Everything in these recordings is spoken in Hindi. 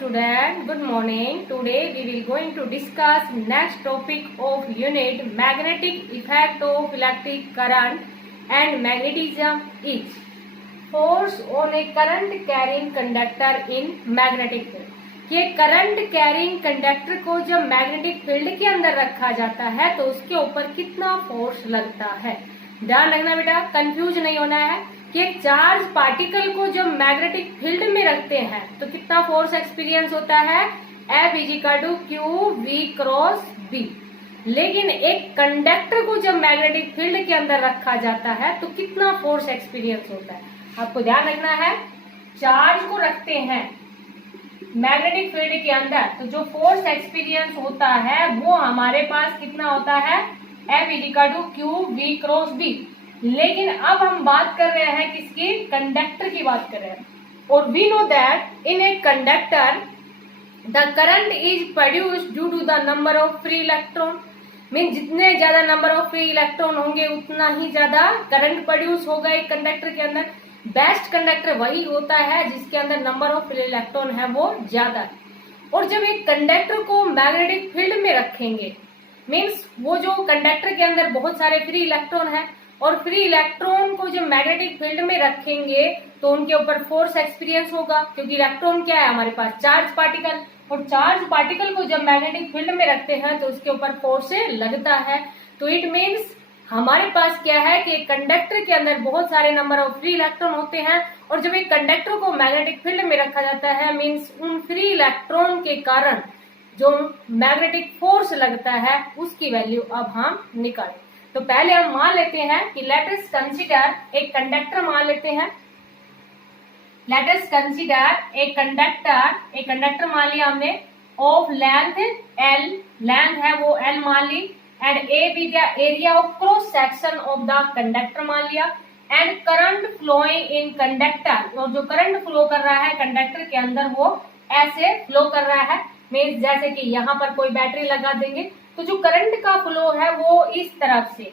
student, good morning. Today we will going to discuss next topic of unit magnetic effect of electric current and magnetism is force on a current carrying conductor in magnetic field. कि करंट कैरिंग कंडक्टर को जब मैग्नेटिक फील्ड के अंदर रखा जाता है तो उसके ऊपर कितना फोर्स लगता है। ध्यान रखना बेटा, कंफ्यूज नहीं होना है कि एक चार्ज पार्टिकल को जब मैग्नेटिक फील्ड में रखते हैं तो कितना फोर्स एक्सपीरियंस होता है, F = Q V cross B। लेकिन एक कंडक्टर को जब मैग्नेटिक फील्ड के अंदर रखा जाता है तो कितना फोर्स एक्सपीरियंस होता है। आपको ध्यान रखना है, चार्ज को रखते हैं मैग्नेटिक फील्ड के अंदर तो जो फोर्स एक्सपीरियंस होता है वो हमारे पास कितना होता है, F = Q V cross B। लेकिन अब हम बात कर रहे हैं किसकी, कंडक्टर की बात कर रहे हैं। और we know that in a conductor the current is produced due to the number of free electron. Mean जितने ज्यादा नंबर ऑफ फ्री इलेक्ट्रॉन होंगे उतना ही ज्यादा करंट प्रोड्यूस होगा एक कंडक्टर के अंदर। बेस्ट कंडक्टर वही होता है जिसके अंदर नंबर ऑफ फ्री इलेक्ट्रॉन है वो ज्यादा है। और जब एक कंडक्टर को मैग्नेटिक फील्ड में रखेंगे मीन्स वो जो कंडक्टर के अंदर बहुत सारे फ्री इलेक्ट्रॉन है और फ्री इलेक्ट्रॉन को जब मैग्नेटिक फील्ड में रखेंगे तो उनके ऊपर फोर्स एक्सपीरियंस होगा, क्योंकि इलेक्ट्रॉन क्या है हमारे पास, चार्ज पार्टिकल। और चार्ज पार्टिकल को जब मैग्नेटिक फील्ड में रखते हैं तो उसके ऊपर फोर्स लगता है। तो इट मीन्स हमारे पास क्या है कि कंडक्टर के अंदर बहुत सारे नंबर ऑफ फ्री इलेक्ट्रॉन होते हैं और जब एक कंडक्टर को मैग्नेटिक फील्ड में रखा जाता है मीन्स उन फ्री इलेक्ट्रॉन के कारण जो मैग्नेटिक फोर्स लगता है उसकी वैल्यू अब हम निकालें। तो पहले हम मान लेते हैं कि लेट अस कंसीडर एक कंडक्टर मान लेते हैं। लेट अस कंसीडर एक कंडक्टर मान लिया हमने ऑफ लेंथ L, लेंथ है वो L मान ली, एंड A भी दिया, area of cross section of the conductor मान लिया, and current flowing in conductor, और जो करंट फ्लो कर रहा है कंडक्टर के अंदर वो ऐसे फ्लो कर रहा है। मीन्स जैसे कि यहाँ पर कोई बैटरी लगा देंगे तो जो करंट का फ्लो है वो इस तरफ से।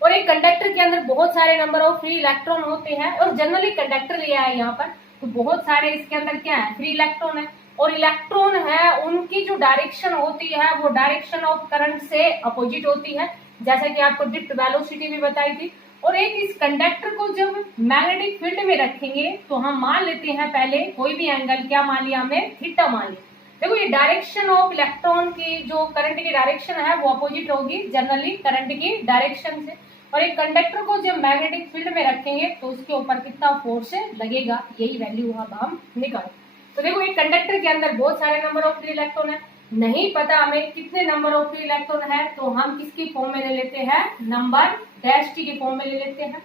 और एक कंडक्टर के अंदर बहुत सारे नंबर ऑफ फ्री इलेक्ट्रॉन होते हैं और जनरली कंडक्टर लिया है यहाँ पर तो बहुत सारे इसके अंदर क्या है, फ्री इलेक्ट्रॉन है। और इलेक्ट्रॉन है उनकी जो डायरेक्शन होती है वो डायरेक्शन ऑफ करंट से अपोजिट होती है, जैसा कि आपको ड्रिफ्ट वेलोसिटी भी बताई थी। और एक इस कंडक्टर को जब मैग्नेटिक फील्ड में रखेंगे तो हम मान लेते हैं पहले कोई भी एंगल, क्या मान लिया हमने, थीटा मान लिया। देखो ये डायरेक्शन ऑफ इलेक्ट्रॉन की जो करंट की डायरेक्शन है वो अपोजिट होगी जनरली करंट की डायरेक्शन से। और एक कंडक्टर को जब मैग्नेटिक फील्ड में रखेंगे तो उसके ऊपर कितना फोर्स लगेगा, यही वैल्यू अब हम निकालें। तो देखो एक कंडक्टर के अंदर बहुत सारे नंबर ऑफ फ्री इलेक्ट्रॉन है, नहीं पता हमें कितने नंबर ऑफ फ्री इलेक्ट्रॉन है तो हम किसकी फॉर्म में ले लेते हैं, नंबर डैश टी की फॉर्म में ले लेते हैं।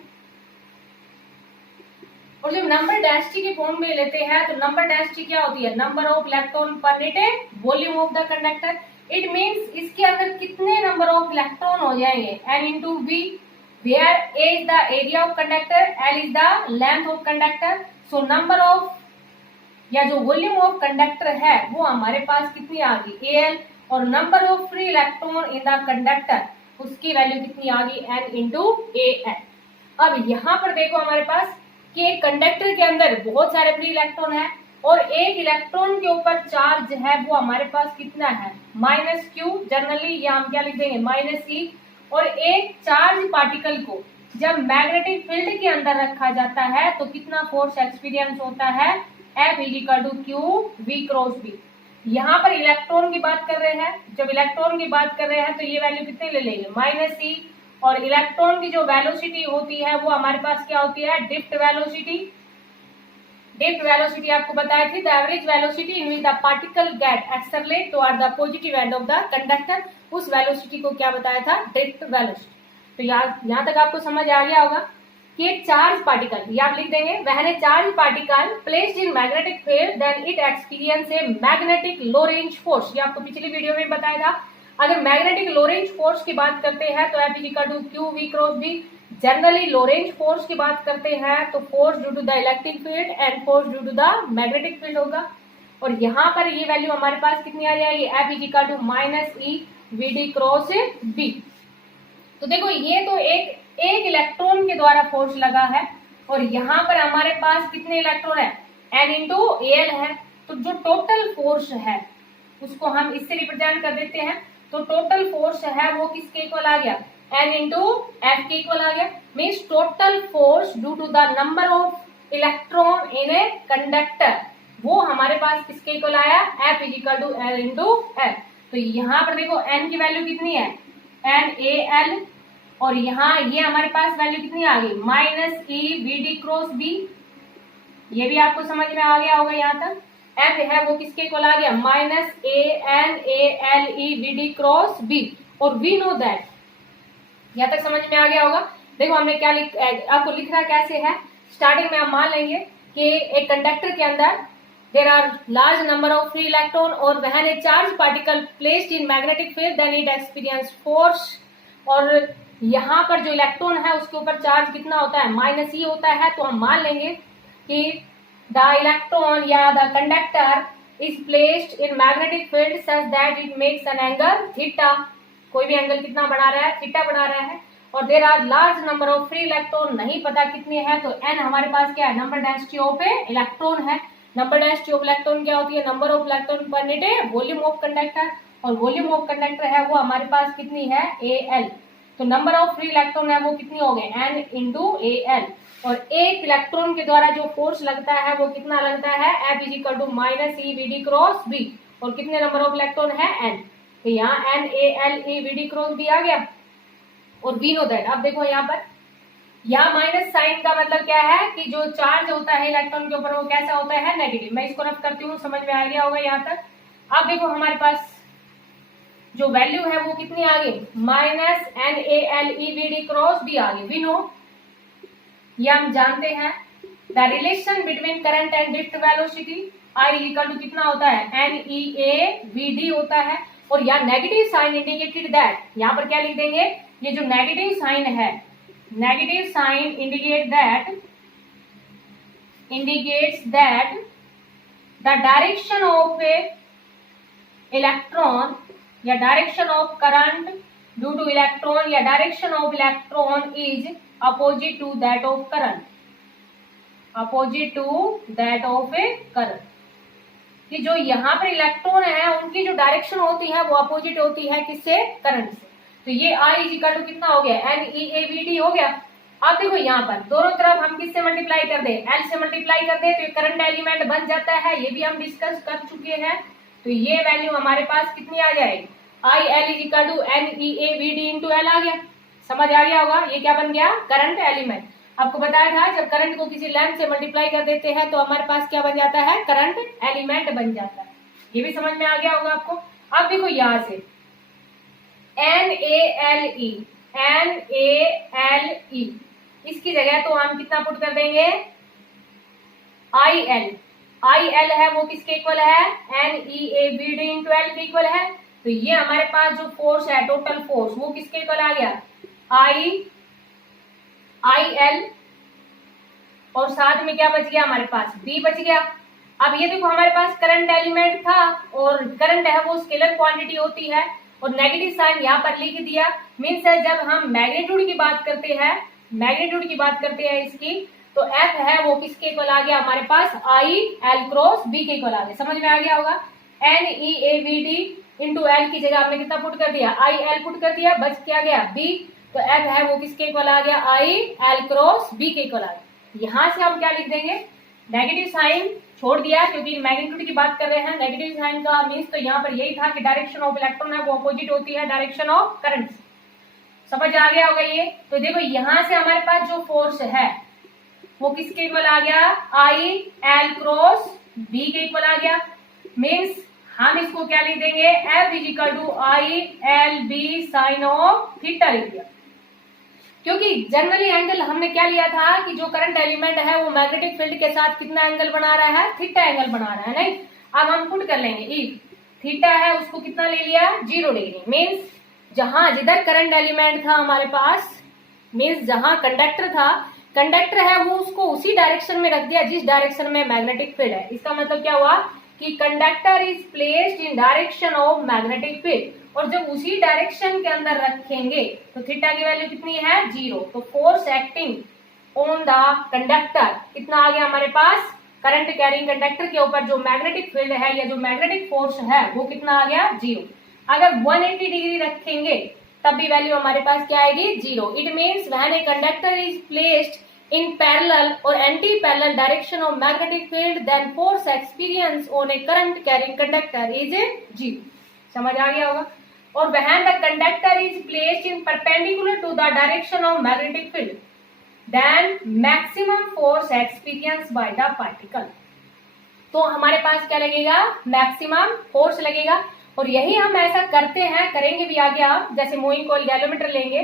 और जब नंबर डैश टी की फॉर्म में लेते हैं तो नंबर डैश टी क्या होती है, number of electron per unit volume of the conductor. It means इसके अंदर कितने नंबर ऑफ इलेक्ट्रॉन हो जाएंगे, N into V, where A is the area of conductor, L is the length of conductor। So number of या जो वॉल्यूम ऑफ कंडक्टर है वो हमारे पास कितनी आ गई, AL, और number of free electron in the conductor उसकी वैल्यू कितनी आ गई, N into AL। अब यहाँ पर देखो हमारे पास कि एक कंडक्टर के अंदर बहुत सारे फ्री इलेक्ट्रॉन है और एक इलेक्ट्रॉन के ऊपर चार्ज है वो हमारे पास कितना है, -Q, जनरली या हम क्या लिख देंगे -E। और एक चार्ज पार्टिकल को जब मैग्नेटिक फील्ड के अंदर रखा जाता है तो कितना फोर्स एक्सपीरियंस होता है, F = Q V cross B। यहाँ पर इलेक्ट्रॉन की बात कर रहे हैं, जब इलेक्ट्रॉन की बात कर रहे हैं तो ये वैल्यू कितने ले लेंगे, -E। और इलेक्ट्रॉन की जो वेलोसिटी होती है वो हमारे पास क्या होती है, ड्रिफ्ट वेलोसिटी। ड्रिफ्ट वेलोसिटी आपको बताई थी, the average velocity in which the particle gate accelerate toward the positive end of the conductor, उस वेलोसिटी को क्या बताया था, ड्रिफ्ट वेलोसिटी। तो यहाँ तक आपको समझ आ गया होगा कि एक चार्ज पार्टिकल, ये आप लिख देंगे, वह charge particle placed in magnetic field then it experience a magnetic Lorentz force. ये आपको पिछली वीडियो में बताया था। अगर मैग्नेटिक लो रेंज फोर्स की बात करते हैं तो F = Q V cross B। Generally Lorentz force की बात करते हैं तो force due to the electric field and force due to the magnetic field होगा। और यहाँ पर ये वैल्यू हमारे पास कितनी आ जाएगी, F = -E VD cross B। तो देखो ये तो एक इलेक्ट्रॉन के द्वारा फोर्स लगा है और यहाँ पर हमारे पास कितने इलेक्ट्रॉन है, N into AL है। तो जो टोटल फोर्स है उसको हम इससे रिप्रेजेंट कर देते हैं। तो टोटल फोर्स है वो किसके इक्वल आ गया, N इंटू एफ के इक्वल आ गया। Means total force due to the number of electron in a conductor, वो हमारे पास किसके इक्वल आया, F is equal to L into F. तो यहाँ पर देखो N की वैल्यू कितनी है, NaL, और यहाँ ये हमारे पास वैल्यू कितनी आ गई, minus E V D cross B. ये भी आपको समझ में आ गया होगा यहाँ तक। F है वो किसके इक्वल आ गया, माइनस ANALE क्रॉस बी। और वी नो दैट, यहाँ तक समझ में आ गया होगा। देखो हमने क्या आपको लिखना कैसे है। स्टार्टिंग में हम मान लेंगे कि एक कंडक्टर के अंदर there are large number of free electron और when a charge particle placed in magnetic field then it experience force. और यहाँ पर जो इलेक्ट्रॉन है उसके ऊपर चार्ज कितना होता है, माइनस ई होता है। तो हम मान लेंगे कि द इलेक्ट्रॉन या the conductor is placed in magnetic field such that it makes an angle theta. कोई भी एंगल कितना बना रहा है, थीटा बना रहा है। और there are large number of free electron, नहीं पता कितने हैं, तो एन हमारे पास क्या है, number density of A electron है। नंबर डेंसिटी ऑफ इलेक्ट्रॉन क्या होती है, number of electron per unit है वॉल्यूम ऑफ कंडक्टर, और वॉल्यूम ऑफ कंडक्टर है वो हमारे पास कितनी है, AL। तो नंबर ऑफ फ्री इलेक्ट्रॉन है वो कितनी हो गए, N इंटू AL। और एक इलेक्ट्रॉन के द्वारा जो फोर्स लगता है वो कितना लगता है, F is equal to minus E V D cross B. और कितने नंबर ऑफ इलेक्ट्रॉन है, N। तो यहाँ NaLe V D cross B आ गया। और वी नो दैट, अब देखो यहाँ पर, यहाँ माइनस साइन का मतलब क्या है कि जो चार्ज होता है इलेक्ट्रॉन के ऊपर वो कैसा होता है, नेगेटिव। मैं इसको रफ करती हूँ, समझ में आ गया होगा यहाँ तक। अब देखो हमारे पास जो वैल्यू है वो कितनी आ गई, minus NaLe V D cross B आ गई। वी नो, ये हम जानते हैं, the relation between current and drift velocity I equal to कितना होता है, NeaVd होता है। और यहाँ नेगेटिव साइन इंडिकेटेड दैट, यहाँ पर क्या लिख देंगे, ये जो नेगेटिव साइन है, negative sign indicates that the direction of a electron या direction of current due to electron या direction of electron is opposite to that of current, opposite to that of a current। कि जो यहाँ पर इलेक्ट्रॉन है उनकी जो डायरेक्शन होती है वो अपोजिट होती है किससे, करंट से। तो ये I इज इक्वल टू कितना हो गया, NeaVd हो गया। अब देखो यहाँ पर दोनों तरफ हम किससे मल्टीप्लाई कर दे, L से मल्टीप्लाई कर दे, तो ये करंट एलिमेंट बन जाता है। ये भी हम डिस्कस कर चुके हैं। तो ये वैल्यू हमारे पास कितनी आ जाएगी, IL is equal to NeaVd into L आ गया। समझ आ गया होगा, ये क्या बन गया, करंट एलिमेंट। आपको बताया था जब करंट को किसी लेंथ से मल्टीप्लाई कर देते हैं तो हमारे पास क्या बन जाता है, करंट एलिमेंट बन जाता है। ये भी समझ में आ गया होगा आपको। अब देखो यहाँ से NaLe इसकी जगह तो हम कितना पुट कर देंगे, IL है वो किसके इक्वल है, NeaVd इंटू L के इक्वल है। तो ये हमारे पास जो फोर्स है, टोटल फोर्स, वो किसके इक्वल आ गया, IL, और साथ में क्या बच गया हमारे पास, B बच गया। अब ये देखो हमारे पास करंट एलिमेंट था और करंट है वो स्केलर क्वांटिटी होती है, और नेगेटिव साइन यहाँ पर लिख दिया। मीन्स है जब हम मैग्नीट्यूड की बात करते हैं इसकी, तो F है वो किसके इक्वल आ गया हमारे पास, IL क्रॉस B के इक्वल आ गया। समझ में आ गया होगा। NeaVd इंटू L की जगह आपने कितना पुट कर दिया, IL पुट कर दिया, बच क्या गया B। तो F है वो किसके इक्वल आ गया, IL क्रॉस B के इक्वल आ गया। यहाँ से हम क्या लिख देंगे, नेगेटिव साइन छोड़ दिया क्योंकि मैग्नीट्यूड की बात कर रहे हैं। नेगेटिव साइन का मीन्स तो यहाँ पर यही था कि डायरेक्शन ऑफ इलेक्ट्रॉन है वो अपोजिट होती है डायरेक्शन ऑफ करंट। समझ आ गया होगा ये। तो देखो यहाँ से हमारे पास जो फोर्स है वो किसके इक्वल आ गया, IL क्रॉस B के इक्वल आ गया। मीन्स हम इसको क्या लिख देंगे, F is equal to ILB sine of theta लिख दिया। क्योंकि जनरली एंगल हमने क्या लिया था कि जो करंट एलिमेंट है वो मैग्नेटिक फील्ड के साथ कितना एंगल बना रहा है, थीटा एंगल बना रहा है। नहीं, अब हम पुट कर लेंगे, इफ थीटा है उसको कितना ले लिया, 0 डिग्री। मीन्स जहां जिधर करंट एलिमेंट था हमारे पास, मीन्स जहां कंडक्टर है वो उसको उसी डायरेक्शन में रख दिया जिस डायरेक्शन में मैग्नेटिक फील्ड है। इसका मतलब क्या हुआ कि conductor is placed in direction of magnetic field, और जब उसी डायरेक्शन के अंदर रखेंगे तो थीटा की वैल्यू कितनी है, 0। तो force acting on the conductor कितना आ गया हमारे पास, करंट कैरिंग कंडक्टर के ऊपर जो मैग्नेटिक फील्ड है या जो मैग्नेटिक फोर्स है वो कितना आ गया, 0। अगर 180 डिग्री रखेंगे तब भी वैल्यू हमारे पास क्या आएगी, 0। It means when a conductor is placed in parallel और anti parallel direction of magnetic field then force experience on a current carrying conductor is 0। समझ आ गया होगा। और when the conductor is placed in perpendicular to the direction of magnetic field then maximum force experience by the particle, तो हमारे पास क्या लगेगा, मैक्सिमम फोर्स लगेगा। और यही हम ऐसा करते हैं, करेंगे भी आगे आप, जैसे मूविंग कॉइल गैलोमीटर लेंगे,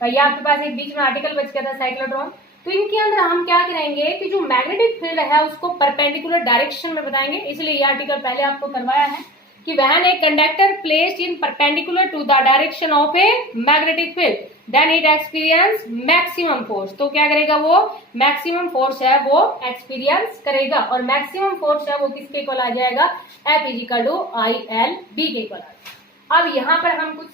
ये आपके पास एक बीच में आर्टिकल बच गया था साइक्लोट्रॉन, तो इनके अंदर हम क्या करेंगे कि जो मैग्नेटिक फील्ड है उसको परपेंडिकुलर डायरेक्शन में बताएंगे। इसलिए ये आर्टिकल पहले आपको करवाया है कि when a conductor placed in perpendicular to the direction of a magnetic field then it experience maximum force, तो क्या करेगा, वो मैक्सिमम फोर्स है वो एक्सपीरियंस करेगा। और मैक्सिमम फोर्स है वो किसके इक्वल आ जाएगा, F इक्वल टू ILB के इक्वल आ जाएगा। अब यहाँ पर हम कुछ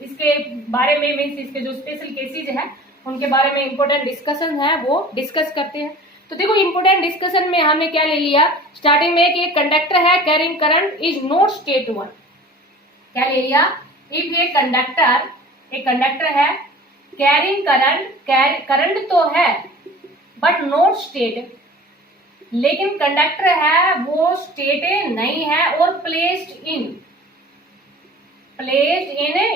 इसके बारे में मीन्स इसके जो स्पेशल केसेज है उनके बारे में इंपोर्टेंट डिस्कशन है वो डिस्कस करते हैं। तो देखो इंपोर्टेंट डिस्कशन में हमने क्या ले लिया स्टार्टिंग में कि एक कंडक्टर है carrying current is not straight 1, क्या ले लिया, इफ ये कंडक्टर है कैरिंग करंट तो है बट नॉट स्टेट, लेकिन कंडक्टर है वो स्टेट नहीं है और placed in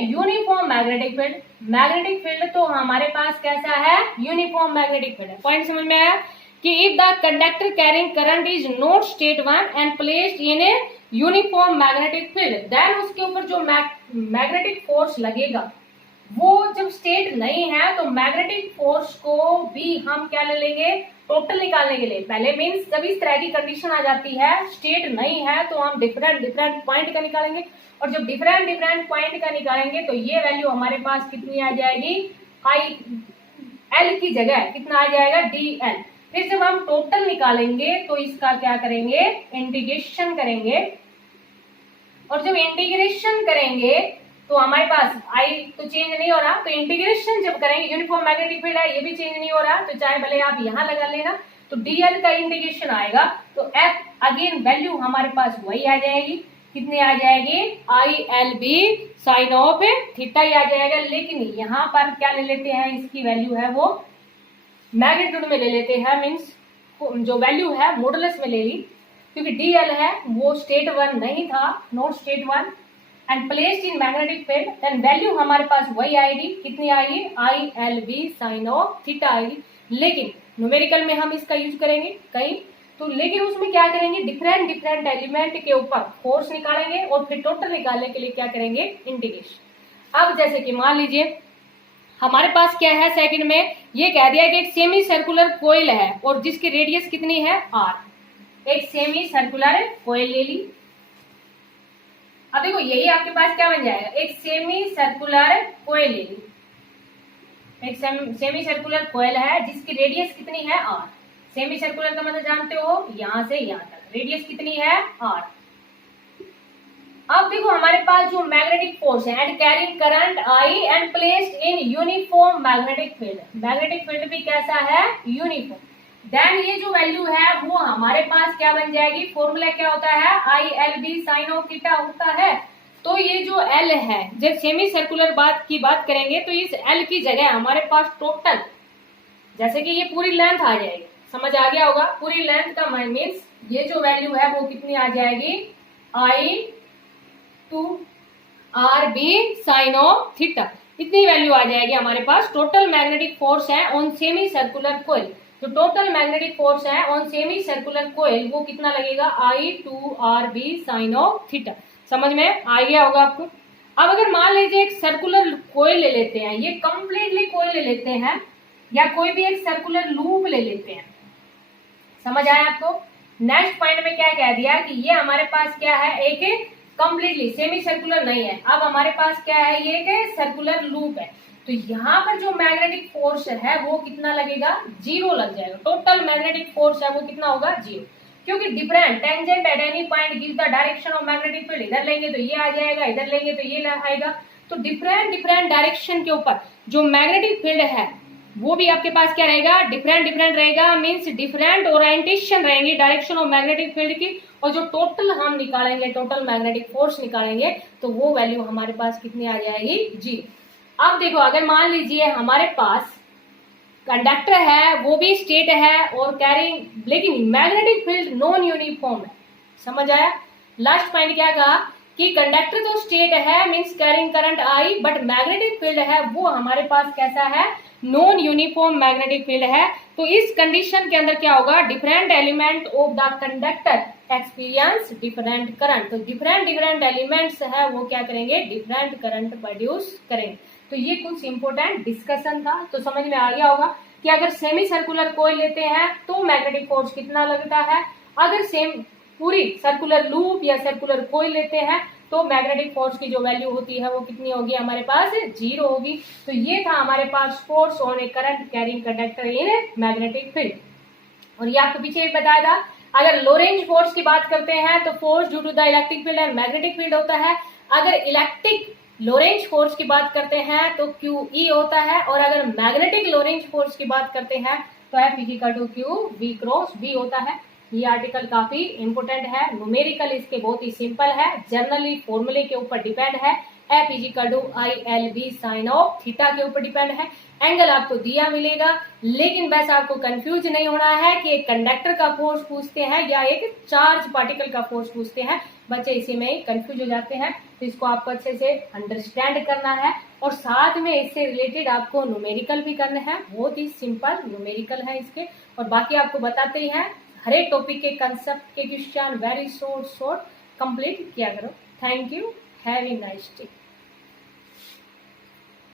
uniform magnetic field तो हमारे पास कैसा है, यूनिफॉर्म मैग्नेटिक फील्ड है। पॉइंट समझ में आया कि if the conductor carrying current is not straight 1 and placed in a uniform magnetic field then उसके ऊपर जो मैग्नेटिक फोर्स लगेगा वो जब स्टेट नहीं है तो मैग्नेटिक फोर्स को भी हम क्या ले लेंगे, टोटल निकालने के लिए पहले मीन्स जब इस तरह की कंडीशन आ जाती है स्टेट नहीं है तो हम डिफरेंट पॉइंट का निकालेंगे, और जब डिफरेंट पॉइंट का निकालेंगे तो ये वैल्यू हमारे पास कितनी आ जाएगी, IL की जगह कितना आ जाएगा, DL। फिर जब हम टोटल निकालेंगे तो इसका क्या करेंगे, इंटीग्रेशन करेंगे, और जब इंटीग्रेशन करेंगे तो हमारे पास I तो चेंज नहीं हो रहा, तो इंटीग्रेशन जब करेंगे यूनिफॉर्म मैग्नेटिक फील्ड है ये भी चेंज नहीं हो रहा, तो चाहे भले आप यहाँ लगा लेना, तो DL का इंटीग्रेशन आएगा तो F अगेन वैल्यू हमारे पास वही आ जाएगी, कितनी आ जाएगी, ILB साइन ऑफ थीटा ही आ जाएगा। लेकिन यहाँ पर क्या ले लेते हैं, इसकी वैल्यू है वो मैग्नीट्यूड में ले लेते हैं, मीन्स जो वैल्यू है मॉडुलस में ले ली, क्योंकि DL है वो स्टेट 1 नहीं था, not straight 1 and placed in magnetic field, then value हमारे पास वही आएगी, कितनी आएगी, ILB साइन ऑफ थीटा आएगी। लेकिन न्यूमेरिकल में हम इसका यूज करेंगे कहीं तो, लेकिन उसमें क्या करेंगे, डिफरेंट एलिमेंट के ऊपर फोर्स निकालेंगे और फिर टोटल निकालने के लिए क्या करेंगे, इंटीग्रेशन। अब जैसे कि मान लीजिए हमारे पास क्या है, सेकंड में ये कह दिया कि एक सेमी सर्कुलर कोयल है और जिसकी रेडियस कितनी है, R। एक सेमी सर्कुलर कोयल ले ली। अब देखो यही आपके पास क्या बन जाएगा, एक सेमी सर्कुलर कोयल ले ली, एक सेमी सर्कुलर कोयल है जिसकी रेडियस कितनी है, R। सेमी सर्कुलर का मतलब जानते हो, यहां से यहां तक रेडियस कितनी है, R। अब देखो हमारे पास जो मैग्नेटिक फोर्स है and carrying current I and placed in uniform magnetic field, magnetic field भी कैसा है, यूनिफॉर्म, देन ये जो वैल्यू है वो हमारे पास क्या बन जाएगी, फॉर्मूला क्या होता है, ILB साइन ऑफ थीटा होता है। तो ये जो L है, जब सेमी सर्कुलर की बात करेंगे तो इस L की जगह हमारे पास टोटल, जैसे कि ये पूरी लेंथ आ जाएगी, समझ आ गया होगा, पूरी लेंथ का मीन्स ये जो वैल्यू है वो कितनी आ जाएगी, I2RB साइन ऑफ थीटा, इतनी वैल्यू आ जाएगी हमारे पास। टोटल मैग्नेटिक फोर्स है ऑन सेमी सर्कुलर कोयल, जो टोटल मैग्नेटिक फोर्स है ऑन सेमी सर्कुलर कोयल वो कितना लगेगा, I2RB साइन ऑफ थीटा। समझ में आ गया होगा आपको। अब अगर मान लीजिए एक सर्कुलर कोयल ले लेते हैं, ये कंप्लीटली कोयल ले लेते हैं, या कोई भी एक सर्कुलर लूप ले लेते हैं, समझ आया आपको। नेक्स्ट पॉइंट में क्या कह दिया कि ये हमारे पास क्या है, एक कंप्लीटली सेमी सर्कुलर नहीं है, अब हमारे पास क्या है, ये एक सर्कुलर लूप है, तो यहाँ पर जो मैग्नेटिक फोर्स है वो कितना लगेगा, 0 लग जाएगा। टोटल मैग्नेटिक फोर्स है वो कितना होगा, 0, क्योंकि different tangent at any point give the direction of magnetic field, इधर लेंगे तो ये आ जाएगा, इधर लेंगे तो ये आएगा, तो डिफरेंट डायरेक्शन के ऊपर जो मैग्नेटिक फील्ड है वो भी आपके पास क्या रहेगा, डिफरेंट डिफरेंट रहेगा, मींस डिफरेंट ओरिएंटेशन रहेंगी डायरेक्शन ऑफ मैग्नेटिक फील्ड की। और जो टोटल हम निकालेंगे, टोटल मैग्नेटिक फोर्स निकालेंगे, तो वो वैल्यू हमारे पास कितनी आ जाएगी, जी। अब देखो, अगर मान लीजिए हमारे पास कंडक्टर है, वो भी स्टेट है और कैरिंग, लेकिन मैग्नेटिक फील्ड नॉन यूनिफॉर्म है, समझ आया। लास्ट पॉइंट क्या कहा कि कंडक्टर तो स्टेट है, means carrying current I, but magnetic field है वो हमारे पास कैसा है, नॉन यूनिफॉर्म मैग्नेटिक फील्ड है। तो इस कंडीशन के अंदर क्या होगा, different element of the conductor experience different current. तो डिफरेंट डिफरेंट एलिमेंट्स है वो क्या करेंगे, डिफरेंट करंट प्रोड्यूस करेंगे। तो ये कुछ इंपोर्टेंट डिस्कशन था। तो समझ में आ गया होगा कि अगर सेमी सर्कुलर कॉइल लेते हैं तो मैग्नेटिक फोर्स कितना लगता है, अगर सेम पूरी सर्कुलर लूप या सर्कुलर कॉइल लेते हैं तो मैग्नेटिक फोर्स की जो वैल्यू होती है वो कितनी होगी, हमारे पास 0 होगी। तो ये था हमारे पास force on a current carrying conductor in magnetic field. और ये आपको पीछे भी बताया था, अगर लोरेंज फोर्स की बात करते हैं तो force due to the electric field and magnetic field होता है। अगर इलेक्ट्रिक लोरेंज फोर्स की बात करते हैं तो QE होता है, और अगर मैग्नेटिक लोरेंज फोर्स की बात करते हैं तो F equal to Q V cross V होता है। ये आर्टिकल काफी इंपोर्टेंट है, न्यूमेरिकल इसके बहुत ही सिंपल है, जनरली फॉर्मूले के ऊपर डिपेंड है। F equal to ILB sine of theta के ऊपर डिपेंड है। एंगल आपको दिया मिलेगा, लेकिन बस आपको कंफ्यूज नहीं होना है कि एक कंडक्टर का फोर्स पूछते हैं या एक चार्ज पार्टिकल का फोर्स पूछते हैं। बच्चे इसी में कंफ्यूज हो जाते हैं, तो इसको आपको अच्छे से अंडरस्टैंड करना है। और साथ में इससे रिलेटेड आपको न्यूमेरिकल भी करना है, बहुत ही सिंपल न्यूमेरिकल है इसके। और बाकी आपको बताते ही हैं, हर एक टॉपिक के कंसेप्ट के क्वेश्चन वेरी शॉर्ट कंप्लीट किया करो। Thank you, have a nice day.